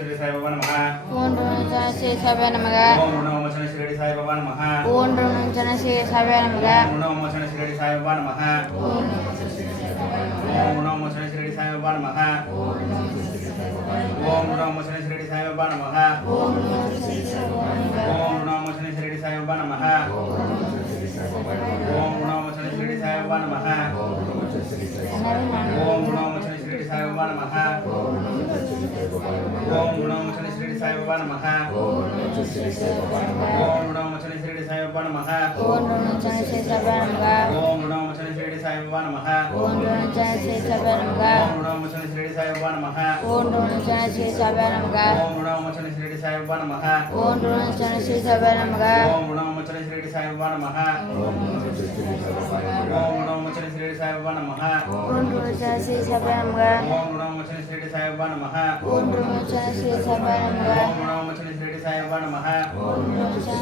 साई बाबा नमः। ओम ऋण श्री साई नमः। ओम नमो मोचन शिरडी साई बाबा नमः। ओम ऋण श्री साई नमः। ओम नमो मोचन शिरडी साई बाबा नमः। ओम नमो मोचन शिरडी साई बाबा नमः। ओम नमो मोचन शिरडी साई बाबा नमः। ओम नमो मोचन शिरडी साई बाबा नमः। ओम नमो मोचन शिरडी साई बाबा नमः। ओम नमो मोचन शिरडी साई बाबा नमः। ओम नमो मोचन शिरडी साई बाबा नमः। ओम नमो मोचन शिरडी साई बाबा नमः। ओम ऋण श्री साई नमः। ओम नमो मोचन शिरडी साई बाबा नमः। ओम ऋण श्री साई नमः। ओम नमो मोचन शिरडी साई बाबा नमः। ओम ऋण श्री साई नमः। ओम नमो मोचन शिरडी साई बाबा नमः। ओम ऋण श्री साई नमः। ओम नमो मोचन शिरडी साई बाबा नमः। ओम नमो मोचन शिरडी साई बाबा नमः। ओम ऋण श्री साई नमः। ओम नमो मोचन शिरडी साई बाबा नमः। ओम ऋण श्री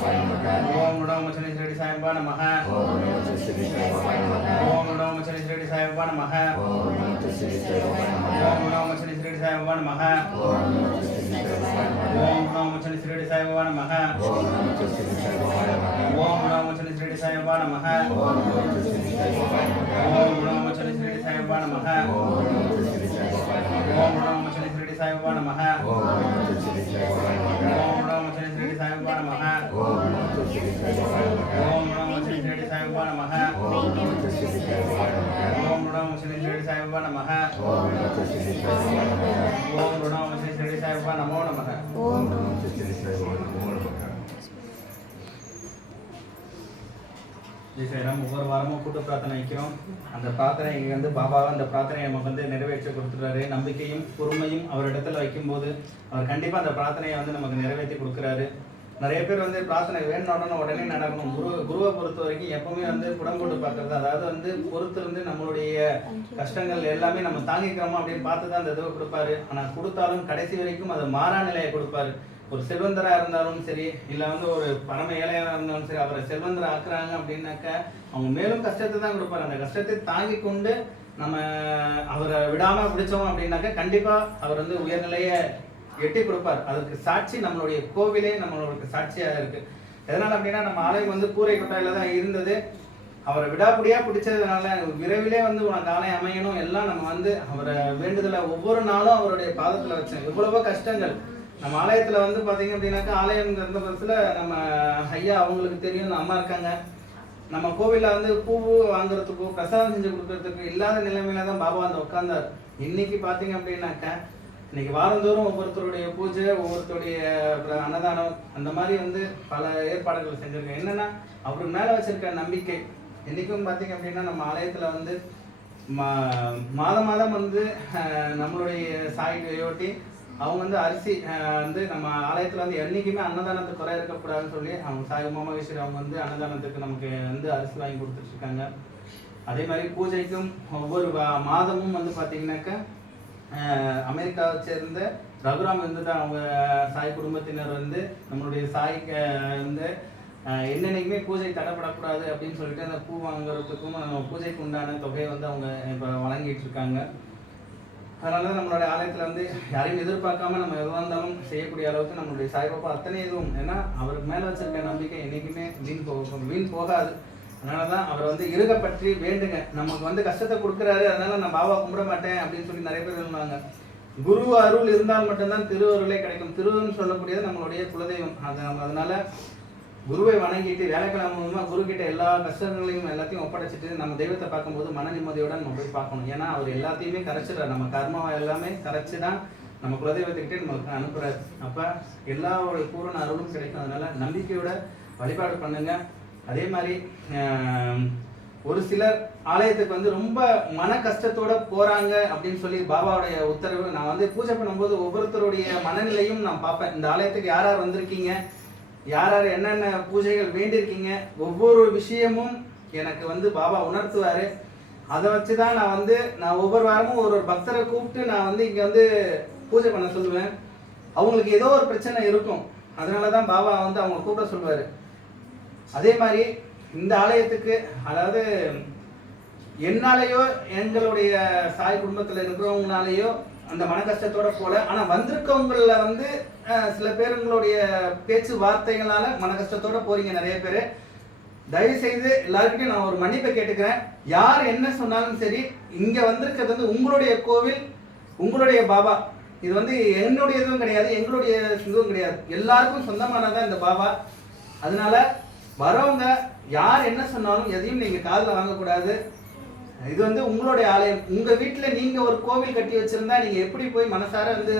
साई नमः। ओम नमो मोचन शिरडी साई बाबा नमः। ओम ऋण श्री साई नमः। ओम नमो मोचन शिरडी साई बाबा नमः। ओम नमो मोचन शिरडी साई बाबा नमः। ओम नमो मोचन शिरडी साई बाबा नमः। ओम नमो मोचन शिरडी साई बाबा नमः। ओम नमो मोचन शिरडी साई बाबा नमः। ओम नमो मोचन शिरडी साई बाबा नमः। ओम नमो मोचन शिरडी साई बाबा नमः। ओम नमो मोचन शिरडी साई बाबा नमः। ओम नमो मोचन शिरडी साई बाबा नमः। ओम नमो मोचन शिरडी साई बाबा नमः। ओम नमो मोचन शिरडी साई बाबा नमो नमः। ओम நம்ம ஒவ்வொரு வாரமும் கூட்டு பிரார்த்தனை வைக்கிறோம். அந்த பிரார்த்தனை இங்கே பாபாவை அந்த பிரார்த்தனையை நமக்கு நிறைவேற்றி கொடுத்துறாரு. நம்பிக்கையும் பொறுமையும் அவரிடத்துல வைக்கும்போது அவர் கண்டிப்பாக அந்த பிரார்த்தனையை நமக்கு நிறைவேற்றி கொடுக்குறாரு. நிறைய பேர் பிரார்த்தனை வேணும்னா உடனே நடக்கணும். குருவை பொறுத்த வரைக்கும் எப்பவுமே புடம் போட்டு பார்க்கறது, அதாவது பொறுத்து நம்மளுடைய கஷ்டங்கள் எல்லாமே நம்ம தாங்கிக்கிறோமா அப்படின்னு பார்த்து தான் அந்த இதுவை கொடுப்பாரு. ஆனால் கொடுத்தாலும் கடைசி வரைக்கும் அது மாறா நிலையை கொடுப்பாரு. ஒரு செல்வந்தரா இருந்தாலும் சரி, இல்லை ஒரு பரம ஏழையாக இருந்தாலும் சரி, அவரை செல்வந்தரை ஆக்குறாங்க அப்படின்னாக்க அவங்க மேலும் கஷ்டத்தை தான் கொடுப்பாரு. அந்த கஷ்டத்தை தாங்கி கொண்டு நம்ம அவரை விடாம பிடிச்சோம் அப்படின்னாக்க கண்டிப்பா அவர் உயர்நிலையை எட்டி கொடுப்பார். அதுக்கு சாட்சி நம்மளுடைய கோவிலே நம்மளுக்கு சாட்சியா இருக்கு. எதனால அப்படின்னா நம்ம ஆலயம் கூரை கொட்டாயில தான் இருந்தது. அவரை விடாப்படியா பிடிச்சதுனால விரைவிலே உனக்கு ஆலயம் அமையணும் எல்லாம் நம்ம அவரை வேண்டுதலை ஒவ்வொரு நாளும் அவருடைய பாதத்துல வச்சேன். எவ்வளவோ கஷ்டங்கள் நம்ம ஆலயத்துல பாத்தீங்க அப்படின்னாக்கா, ஆலயம் இருந்த பட்சத்துல நம்ம ஐயா அவங்களுக்கு தெரியும், அம்மா இருக்காங்க. நம்ம கோவில்ல பூ வாங்குறதுக்கோ பிரசாதம் செஞ்சு கொடுக்கறதுக்கு இல்லாத நிலைமையில தான் பாபா உட்கார்ந்தார். இன்னைக்கு பாத்தீங்க அப்படின்னாக்கா, இன்னைக்கு வாரந்தோறும் ஒவ்வொருத்தருடைய பூஜை, ஒவ்வொருத்தருடைய அன்னதானம், அந்த மாதிரி பல ஏற்பாடுகள் செஞ்சிருக்கேன். என்னன்னா அவருக்கு மேல வச்சிருக்க நம்பிக்கை. இன்னைக்கும் பாத்தீங்க அப்படின்னா நம்ம ஆலயத்துல மாதம் மாதம் நம்மளுடைய சாயியொட்டி அவங்க அரிசி நம்ம ஆலயத்துல என்னைக்குமே அன்னதானத்துக்கு குறை இருக்கக்கூடாதுன்னு சொல்லி அவங்க சாய் உமாமகேஸ்வரி அவங்க அன்னதானத்துக்கு நமக்கு அரிசி வாங்கி கொடுத்துட்டு இருக்காங்க. அதே மாதிரி பூஜைக்கும் ஒவ்வொரு மாதமும் பாத்தீங்கன்னாக்கா, அமெரிக்காவை சேர்ந்த ரகுராம் தான் அவங்க சாய் குடும்பத்தினர் நம்மளுடைய சாய்க்கு என்னென்னைக்குமே பூஜை தடைப்படக்கூடாது அப்படின்னு சொல்லிட்டு அந்த பூ வாங்குறதுக்கும் பூஜைக்கு உண்டான தொகையை அவங்க இப்போ வழங்கிட்டு இருக்காங்க. அதனால தான் நம்மளுடைய ஆலயத்தில் யாரையும் எதிர்பார்க்காம நம்ம எதுவாக இருந்தாலும் செய்யக்கூடிய அளவுக்கு நம்மளுடைய சாய்பாபா அத்தனை எதுவும், ஏன்னா அவருக்கு மேலே வச்சிருக்க நம்பிக்கை என்றைக்குமே வீண் போகாது. அதனால தான் அவரை இருக பற்றி வேண்டுங்க. நமக்கு கஷ்டத்தை கொடுக்குறாரு, அதனால நான் பாபா கும்பிட மாட்டேன் அப்படின்னு சொல்லி நிறைய பேர் சொல்லுவாங்க. குரு அருள் இருந்தால் மட்டும்தான் திருவருளே கிடைக்கும். திருவருள்னு சொல்லக்கூடியது நம்மளுடைய குலதெய்வம். அதனால குருவை வணங்கிட்டு வேலைக்கிழமை மூலமா குரு கிட்ட எல்லா கஷ்டங்களையும் எல்லாத்தையும் ஒப்படைச்சிட்டு நம்ம தெய்வத்தை பார்க்கும்போது மன நிம்மதியோட நம்ம போய் பார்க்கணும். ஏன்னா அவர் எல்லாத்தையுமே கரைச்சிடுறாரு. நம்ம கர்மாவை எல்லாமே கரைச்சி தான் நம்ம குலதெய்வத்துக்கிட்டே நம்மளுக்கு அனுப்புறாரு. அப்ப எல்லாருடைய பூரண அருளும் கிடைக்கும். அதனால நம்பிக்கையோட வழிபாடு பண்ணுங்க. அதே மாதிரி ஒரு சிலர் ஆலயத்துக்கு ரொம்ப மன கஷ்டத்தோட போறாங்க அப்படின்னு சொல்லி பாபாவுடைய உத்தரவு. நான் பூஜை பண்ணும்போது ஒவ்வொருத்தருடைய மனநிலையும் நான் பார்ப்பேன். இந்த ஆலயத்துக்கு யார் யார் வந்திருக்கீங்க, யார் யார் என்னென்ன பூஜைகள் வேண்டியிருக்கீங்க, ஒவ்வொரு விஷயமும் எனக்கு பாபா உணர்த்துவாரு. அதை வச்சுதான் நான் ஒவ்வொரு வாரமும் ஒரு பக்தரை கூப்பிட்டு நான் இங்க பூஜை பண்ண சொல்லுவேன். அவங்களுக்கு ஏதோ ஒரு பிரச்சனை இருக்கும், அதனாலதான் பாபா அவங்க கூப்பிட சொல்லுவாரு. அதே மாதிரி இந்த ஆலயத்துக்கு, அதாவது என்னாலேயோ எங்களுடைய சாய் குடும்பத்தில் இருக்கிறவங்கனாலேயோ அந்த மன கஷ்டத்தோட போல. ஆனா வந்திருக்கவங்கள வந்து சில பேருங்களுடைய பேச்சு வார்த்தைகளால மன கஷ்டத்தோட போறீங்க நிறைய பேரு. தயவு செய்து எல்லாருக்கிட்டையும் நான் ஒரு மன்னிப்பை கேட்டுக்கிறேன். யார் என்ன சொன்னாலும் சரி, இங்க வந்திருக்கிறது வந்து உங்களுடைய கோவில், உங்களுடைய பாபா. இது வந்து என்னுடையதும் கிடையாது, எங்களுடைய இதுவும் கிடையாது, எல்லாருக்கும் சொந்தமானதான் இந்த பாபா. அதனால வரவங்க யார் என்ன சொன்னாலும் எதையும் நீங்க காதுல வாங்கக்கூடாது. இது வந்து உங்களுடைய ஆலயம். உங்க வீட்டுல நீங்க ஒரு கோவில் கட்டி வச்சிருந்தா நீங்க எப்படி போய் மனசார வந்து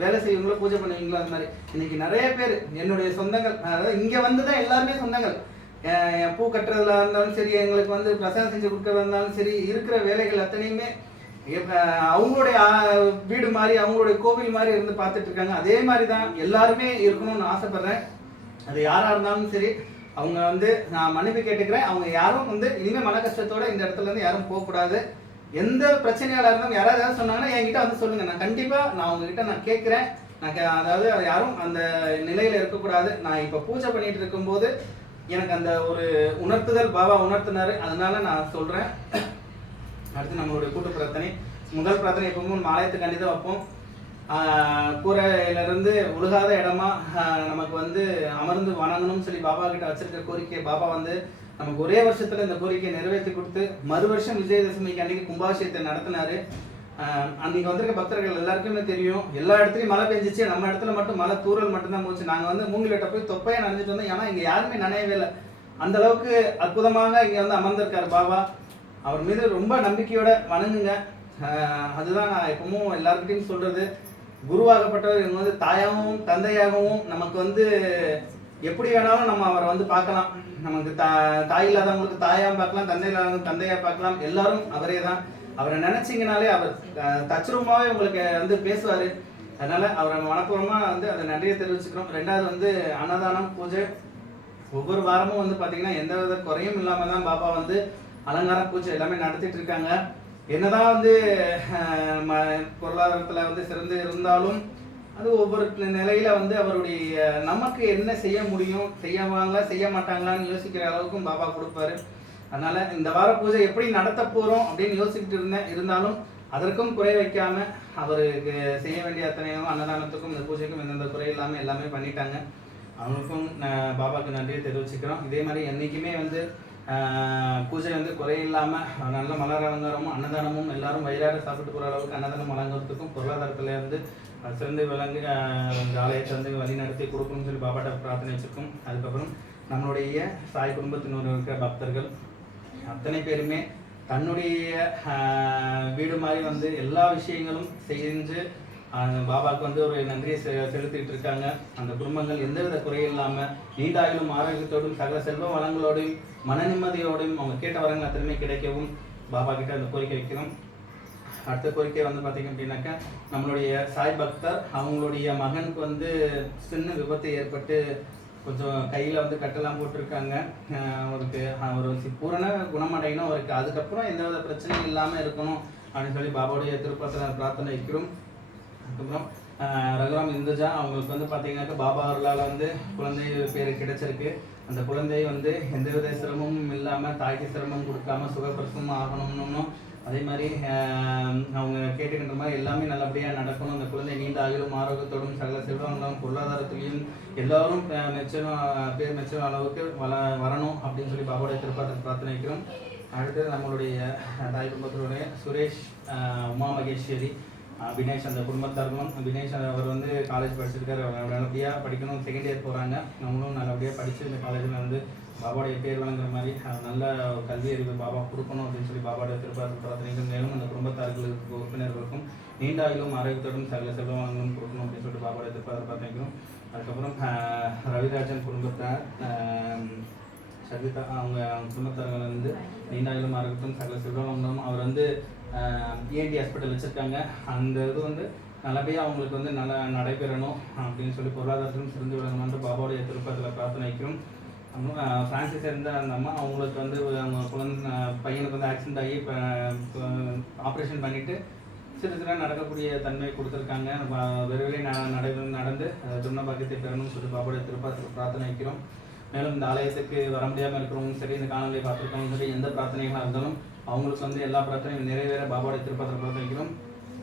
வேலை செய்வீங்களோ, பூஜை பண்ணுவீங்களோ, அது மாதிரி. இன்னைக்கு நிறைய பேர் என்னுடைய சொந்தங்கள், அதாவது இங்க வந்துதான் எல்லாருமே சொந்தங்கள். பூ கட்டுறதுல இருந்தாலும் சரி, எங்களுக்கு வந்து பிரசாதம் செஞ்சு கொடுக்கறதா இருந்தாலும் சரி, இருக்கிற வேலைகள் அத்தனையுமே அவங்களுடைய வீடு மாதிரி, அவங்களுடைய கோவில் மாதிரி இருந்து பார்த்துட்டு இருக்காங்க. அதே மாதிரி தான் எல்லாருமே இருக்கணும்னு ஆசைப்படுறேன். அது யாரா இருந்தாலும் சரி, அவங்க வந்து நான் மன்னிப்பு கேட்டுக்கிறேன். அவங்க யாரும் வந்து இனிமே மன கஷ்டத்தோட இந்த இடத்துல இருந்து யாரும் போகக்கூடாது. எந்த பிரச்சனையால இருந்தாலும் யாராவது ஏதாவது சொன்னாங்கன்னா என்கிட்ட வந்து சொல்லுங்க. நான் கண்டிப்பா நான் உங்ககிட்ட நான் கேட்கிறேன். அதாவது யாரும் அந்த நிலையில இருக்கக்கூடாது. நான் இப்ப பூஜை பண்ணிட்டு இருக்கும்போது எனக்கு அந்த ஒரு உணர்த்துதல் பாபா உணர்த்தினாரு, அதனால நான் சொல்றேன். அடுத்து நம்மளுடைய கூட்டு பிரார்த்தனை. முதல் பிரார்த்தனை எப்பவும் ஆலயத்துக்காண்டி தான் வைப்போம். கூரையிலிருந்து உழுகாத இடமா நமக்கு வந்து அமர்ந்து வணங்கணும்னு சொல்லி பாபா கிட்ட வச்சிருக்க கோரிக்கை பாபா வந்து நமக்கு ஒரே வருஷத்துல இந்த கோரிக்கையை நிறைவேற்றி கொடுத்து மறு வருஷம் விஜயதசமிக்கு அன்னைக்கு கும்பாபிஷேகத்தை நடத்தினாரு. அன்னைக்கு வந்திருக்க பக்தர்கள் எல்லாருக்குமே தெரியும், எல்லா இடத்துலையும் மழை பெஞ்சிச்சு, நம்ம இடத்துல மட்டும் மழை தூரல் மட்டும்தான் போச்சு. நாங்கள் வந்து மூங்கிலிட்ட போய் தொப்பையா நனைஞ்சிட்டு வந்தோம். ஏன்னா இங்கே யாருமே நனையவே இல்லை. அந்த அளவுக்கு அற்புதமாக இங்கே வந்து அமர்ந்திருக்காரு பாபா. அவர் மீது ரொம்ப நம்பிக்கையோட வணங்குங்க. அதுதான் நான் எப்பவும் எல்லாருக்கிட்டையும் சொல்றது. குருவாகப்பட்டவர் இவங்க வந்து தாயாகவும் தந்தையாகவும் நமக்கு வந்து எப்படி வேணாலும் நம்ம அவரை வந்து பார்க்கலாம். நமக்கு தாய் இல்லாதவங்களுக்கு தாயாகவும் பார்க்கலாம், தந்தை இல்லாதவங்களுக்கு தந்தையா பார்க்கலாம். எல்லாரும் அவரே தான். அவரை நினைச்சிங்கனாலே அவர் தச்சுரூபமாகவே உங்களுக்கு வந்து பேசுவார். அதனால அவரை மனப்பூர்வமாக வந்து அதை நன்றியை தெரிவிச்சுக்கிறோம். ரெண்டாவது வந்து அன்னதானம் பூஜை ஒவ்வொரு வாரமும் வந்து பார்த்தீங்கன்னா எந்த வித குறையும் இல்லாமல் தான் பாபா வந்து அலங்கார பூஜை எல்லாமே நடத்திட்டு இருக்காங்க. என்னதான் வந்து பொருளாதாரத்தில் வந்து சிறந்து இருந்தாலும் அது ஒவ்வொரு நிலையில வந்து அவருடைய நமக்கு என்ன செய்ய முடியும், செய்யவாங்களா செய்ய மாட்டாங்களான்னு யோசிக்கிற அளவுக்கும் பாபா கொடுப்பாரு. அதனால இந்த வார பூஜை எப்படி நடத்த போறோம் அப்படின்னு யோசிச்சுட்டு இருந்தாலும் அதற்கும் குறை வைக்காம அவருக்கு செய்ய வேண்டிய அத்தனையும் அன்னதானத்துக்கும் இந்த பூஜைக்கும் எந்தெந்த குறை இல்லாமல் எல்லாமே பண்ணிட்டாங்க. அவங்களுக்கும் பாபாவுக்கு நன்றியை தெரிவிச்சுக்கிறோம். இதே மாதிரி என்னைக்குமே வந்து பூஜை வந்து குறையில்லாமல் நல்ல மலர் அலங்காரமும் அன்னதானமும் எல்லாரும் வயிறார சாப்பிட்டு போகிற அளவுக்கு அன்னதானம் வழங்குறதுக்கும் பொருளாதாரத்தில் வந்து சிறந்து விளங்கு இந்த ஆலயத்தை வந்து வழி நடத்தி கொடுக்கணும்னு சொல்லி பாபாட்ட பிரார்த்தனை வச்சுருக்கோம். அதுக்கப்புறம் நம்மளுடைய சாய் குடும்பத்தினர் இருக்கிற பக்தர்கள் அத்தனை பேருமே தன்னுடைய வீடு மாதிரி வந்து எல்லா விஷயங்களும் செஞ்சு பாபாவுக்கு வந்து ஒரு நன்றியை செலுத்திட்டு இருக்காங்க. அந்த குடும்பங்கள் எந்தவித குறையும் இல்லாமல் நீண்டாயிலும் ஆரோக்கியத்தோடும் சகல செல்வ வளங்களோடும் மன நிம்மதியோடும் அவங்க கேட்ட வரங்கள் அத்தனையுமே கிடைக்கவும் பாபா கிட்ட அந்த கோரிக்கை வைக்கிறோம். அடுத்த கோரிக்கை வந்து பார்த்தீங்க அப்படின்னாக்கா, நம்மளுடைய சாய் பக்தர் அவங்களுடைய மகனுக்கு வந்து சின்ன விபத்து ஏற்பட்டு கொஞ்சம் கையில் வந்து கட்டெல்லாம் போட்டிருக்காங்க. அவருக்கு ஒரு பூரண குணமடையணும், அவருக்கு அதுக்கப்புறம் எந்தவித பிரச்சனையும் இல்லாமல் இருக்கணும் அப்படின்னு சொல்லி பாபாவுடைய பிரார்த்தனை வைக்கிறோம். அதுக்கப்புறம் ரகுராம் இந்துஜா அவங்களுக்கு வந்து பார்த்தீங்கன்னாக்கா பாபா அவர்களால் வந்து குழந்தை பேர் கிடைச்சிருக்கு. அந்த குழந்தை வந்து எந்தவித சிரமமும் இல்லாமல் தாய்க்கு சிரமம் கொடுக்காம சுகப்பிரசவம் ஆகணும்னு, அதே மாதிரி அவங்க கேட்டுக்கின்ற மாதிரி எல்லாமே நல்லபடியாக நடக்கணும். அந்த குழந்தை நீண்ட ஆயுளும் ஆரோக்கியத்தோடும் சகல செல்வங்களும் பொருளாதாரத்திலையும் எல்லாரும் பேர் மெச்சும் அளவுக்கு வரணும் அப்படின்னு சொல்லி பாபாவுடைய பிரார்த்தனை வைக்கிறோம். அடுத்து நம்மளுடைய தாய் குடும்பத்தினுடைய சுரேஷ், உமா மகேஸ்வரி, வினேஷ் அந்த குடும்பத்தார்களும். வினேஷ் அவர் வந்து காலேஜ் படிச்சிருக்காரு, அவங்க நல்லபடியாக படிக்கணும், செகண்ட் இயர் போகிறாங்க. அவங்களும் நல்லபடியாக படித்து இந்த காலேஜில் வந்து பாபாவுடைய பேர் வழங்குற மாதிரி நல்ல கல்வி அறிவு பாபா கொடுக்கணும் அப்படின்னு சொல்லி பாபாவுடைய பிரார்த்தனைகள். மேலும் அந்த குடும்பத்தார்களுக்கு உறுப்பினர்களுக்கும் நீண்ட ஆயுளும் ஆரோக்கியத்தோடும் சகல செல்வங்களும் கொடுக்கணும் அப்படின்னு சொல்லிட்டு பாபாவுடைய பிரார்த்தனைக்கும். அதுக்கப்புறம் ரவிராஜன் குடும்பத்தார் சர்விதா அவங்க குடும்பத்தார்கள் வந்து நீண்ட ஆயுளும் ஆரோக்கியத்தோடும் சகல செல்வங்களும். அவர் வந்து ஏடி ஹாஸ்பிட்டல் வச்சுருக்காங்க. அந்த இது வந்து நல்லபடியாக அவங்களுக்கு வந்து நல்லா நடைபெறணும் அப்படின்னு சொல்லி பொருளாதாரத்திலும் சிறந்து விளங்கணும்னு பாபாவுடைய திருப்பத்தில் பிரார்த்தனை வைக்கிறோம். ஃப்ரான்சிஸ் இருந்த அந்த அம்மா அவங்களுக்கு வந்து அவங்க குழந்தை பையனுக்கு வந்து ஆக்சிடென்ட் ஆகி இப்போ ஆப்ரேஷன் பண்ணிவிட்டு சிறு நடக்கக்கூடிய தன்மை கொடுத்துருக்காங்க. விரைவிலே நடந்து திருமண பாக்கியத்தை பெறணும்னு சொல்லி பாபாவுடைய திருப்பத்தில் பிரார்த்தனை வைக்கிறோம். மேலும் இந்த ஆலயத்துக்கு வர முடியாமல் இருக்கிறவங்களும் சரி, இந்த காணொலியை பார்த்துருக்கவங்களும் சரி, எந்த பிரார்த்தனைகளாக இருந்தாலும் அவங்களுக்கு வந்து எல்லா பிரார்த்தனையும் நிறைவேற பாபாவுடைய திருப்பத்தில் பிரார்த்தனை வைக்கிறோம்.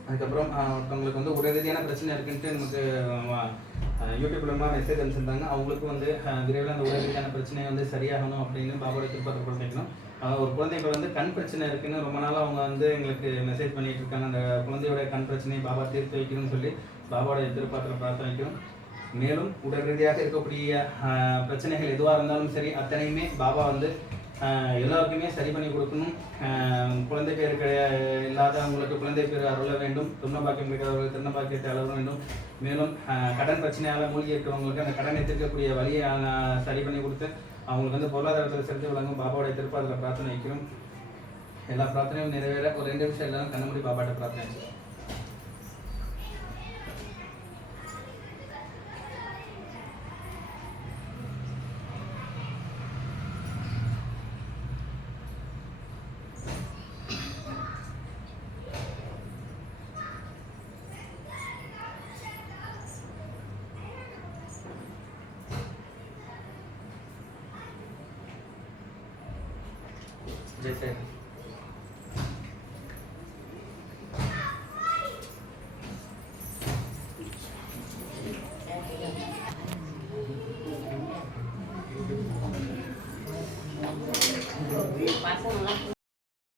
அதுக்கப்புறம் ஒருத்தவங்களுக்கு வந்து உடல் ரீதியான பிரச்சனை இருக்குன்ட்டு நமக்கு யூடியூப் மூலமாக மெசேஜ் அனுப்பிச்சிருந்தாங்க. அவங்களுக்கும் வந்து விரைவில் அந்த உடல் ரீதியான பிரச்சனையை வந்து சரியாகணும் அப்படின்னு பாபாவோட திருப்பத்தை கொடுத்துக்கணும். ஒரு குழந்தைக்கு வந்து கண் பிரச்சனை இருக்குன்னு ரொம்ப நாளாக அவங்க வந்து எங்களுக்கு மெசேஜ் பண்ணிட்டு இருக்காங்க. அந்த குழந்தையோட கண் பிரச்சனையை பாபா தீர்த்து வைக்கணும்னு சொல்லி பாபாவோட திருப்பாத்திர பிரார்த்தனை வைக்கணும். மேலும் உடல் ரீதியாக இருக்கக்கூடிய பிரச்சனைகள் எதுவாக இருந்தாலும் சரி, அத்தனையுமே பாபா வந்து எல்லாருக்குமே சரி பண்ணி கொடுக்கணும். குழந்தை பேர் இல்லாதவங்களுக்கு குழந்தை பேர் அருள வேண்டும். துண்ணபாக்கியம் இருக்கிறவர்களுக்கு திருநபாக்கியத்தை அருள வேண்டும். மேலும் கடன் பிரச்சனையால் மூழ்கி இருக்கிறவங்களுக்கு அந்த கடனை தீர்க்கக்கூடிய வழியை சரி பண்ணி கொடுத்து அவங்களுக்கு வந்து பொருளாதாரத்தில் செலுத்தி வழங்கும் பாபாவோட திருப்பாதில் பிரார்த்தனை வைக்கணும். எல்லா பிரார்த்தனையும் நிறைவேற ஒரு 2 நிமிஷம் எல்லாரும் கண்ணமுடி பாபாட்ட பிரார்த்தனை வச்சுக்கணும். जैसे